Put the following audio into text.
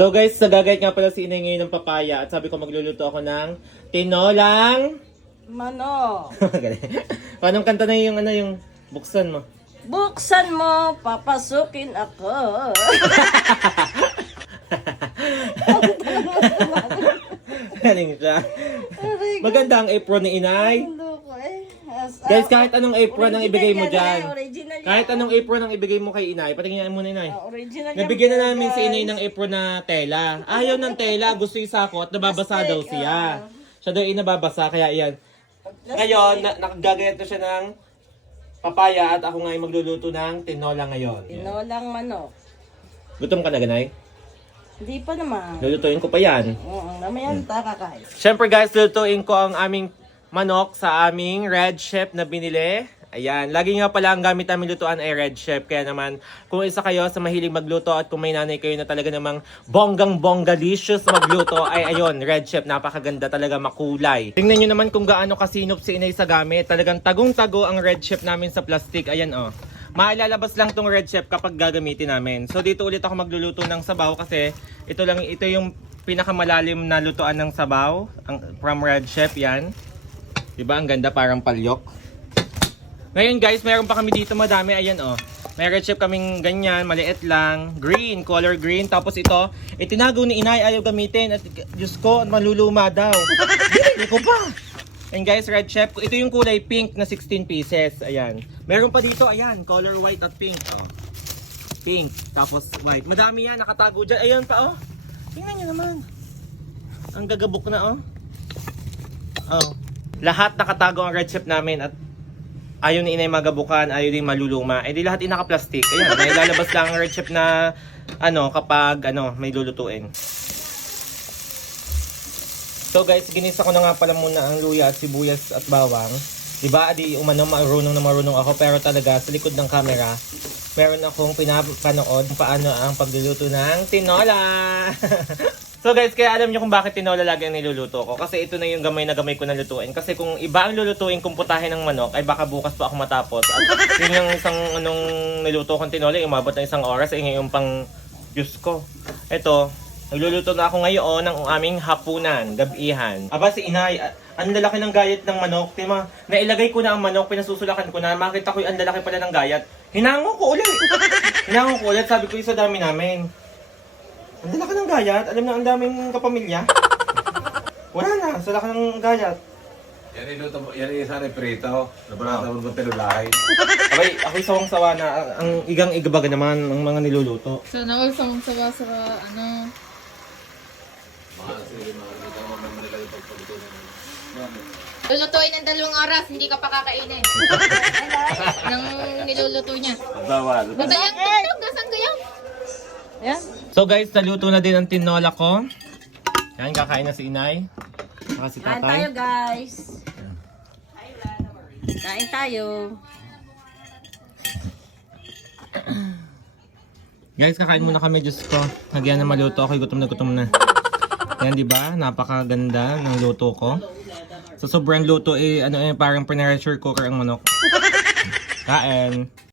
So guys, nagagayat nga pala si Inay ngayon ng papaya at sabi ko magluluto ako ng tinolang Mano, Paano kanta na yung yung buksan mo? buksan mo, papasukin ako. Galing siya. Maganda ang apron ni Inay. Guys, kahit anong apron ang ibigay mo dyan. Kahit anong apron ang ibigay mo kay Inay. Patingin mo na Inay. Original Nabigyan na namin si Inay ng apron na tela. Ayaw ng tela, gusto yung sako at nababasa daw siya. Siya daw yung nababasa, kaya yan. Ngayon, nakagagayat na siya ng papaya at ako nga ay magluluto ng tinola ngayon. Tinolang manok. Gutom ka na, Ganay? Hindi pa naman. Lulutuin ko pa yan. Namayan kakain. Siyempre guys, lulutuin ko ang aming manok sa aming Red Chef na binili. Ayan, lagi nga pala ang gamit namin lutuan ay Red Chef. Kaya naman, kung isa kayo sa mahilig magluto at kung may nanay kayo na talaga namang bonggang-bonggalicious magluto, ay ayun, Red Chef, napakaganda talaga, makulay. Tingnan nyo naman kung gaano kasinop si Inay sa gamit. Talagang tagong-tago ang Red Chef namin sa plastic. Ayan oh. Mailalabas lang tong Red Chef kapag gagamitin namin. So dito ulit ako magluluto ng sabaw kasi ito yung pinakamalalim na lutuan ng sabaw from Red Chef yan. 'Di ba? Ang ganda, parang palyok. Ngayon guys, meron pa kami dito madami. Ayan oh. May Red Chef kaming ganyan, maliit lang, green, color green. Tapos ito, itinago ni Inay, ayaw gamitin at Diyos ko, maluluma daw. Hindi ko pa. And guys, Red Chef, ito yung kulay pink na 16 pieces. Ayan. Meron pa dito, ayan, color white at pink. Oh. Pink, tapos white. Madami yan, nakatago dyan. Ayan pa, oh. Tingnan nyo naman. Ang gagabok na, oh. Oh. Lahat nakatago ang Red Chef namin at ayaw ni Inay magabukan, ayaw din maluluma. Eh di lahat inaka-plastic. Ayan, may lalabas lang ang Red Chef na kapag may lulutuin. So guys, ginisa ko na nga pala muna ang luya at sibuyas at bawang. Diba, marunong ako. Pero talaga, sa likod ng camera, meron akong pinapanood kung paano ang pagluluto ng tinola. So guys, kaya alam niyo kung bakit tinola lagi ang niluluto ko. Kasi ito na yung gamay na gamay ko na lutuin. Kasi kung iba ang lulutuin kung putahe ng manok, ay baka bukas pa ako matapos. At yun yung isang niluto kong tinola, umabot ng 1 oras, ay ngayon pang Diyos ko. Ito, nagluluto na ako ngayon ng aming hapunan, gabihan. Aba si Inay, ang lalaki ng gayat ng manok. Tima, nailagay ko na ang manok, pinasusulakan ko na, makita ko yung ang lalaki pala ng gayat. Hinango ko ulit. Sabi ko yung sa dami namin. Ang lalaki ng gayat, alam na ang daming kapamilya. Wala na, sa laki ng gayat. Yan yung sa reprito. Nabanata mo kung tinulahin. Abay, ako'y sawang-sawa na. Ang igang-igabaga naman ang mga niluluto. So, nakasawang sawa sa Lulutuin ng 2 oras, hindi ka pa kakainin. Nang niluluto niya. Bawal. Batayang tuktok, nasaan kayo? Yan. So guys, naluto na din ang tinola ko. Yan, kakain na si Inay. Saka si Kain tayo, Tatay. guys. Kain tayo. Guys, kakain muna kami, Diyos ko. Nagyan na maluto ako, gutom na. Yan, di ba? Napakaganda ng luto ko. So, sobrang luto parang pressure cooker ang manok. Kain.